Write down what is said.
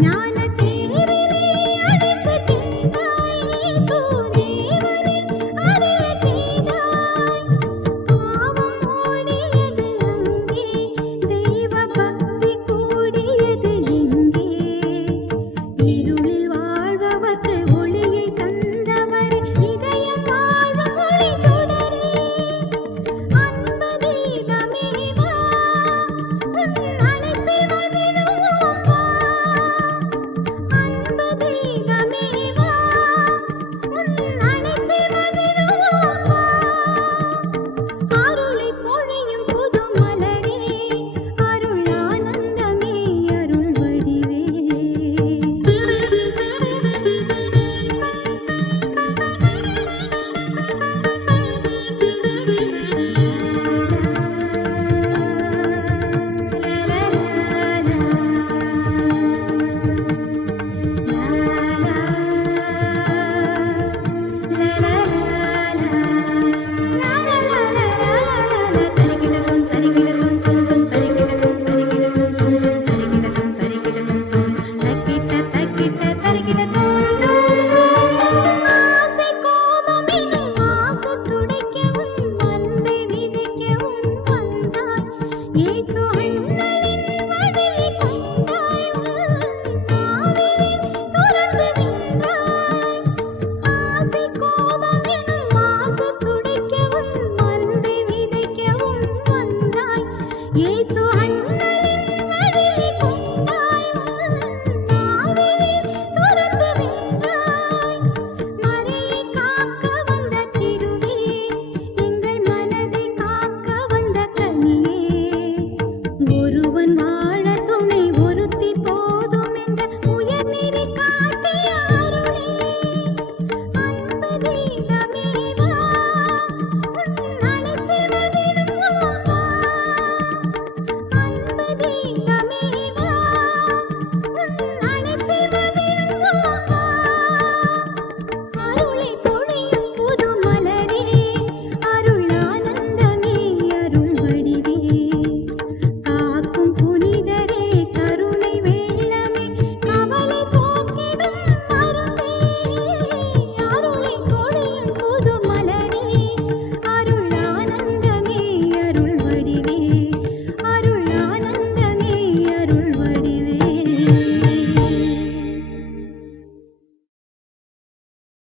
ഞാൻ ஏசு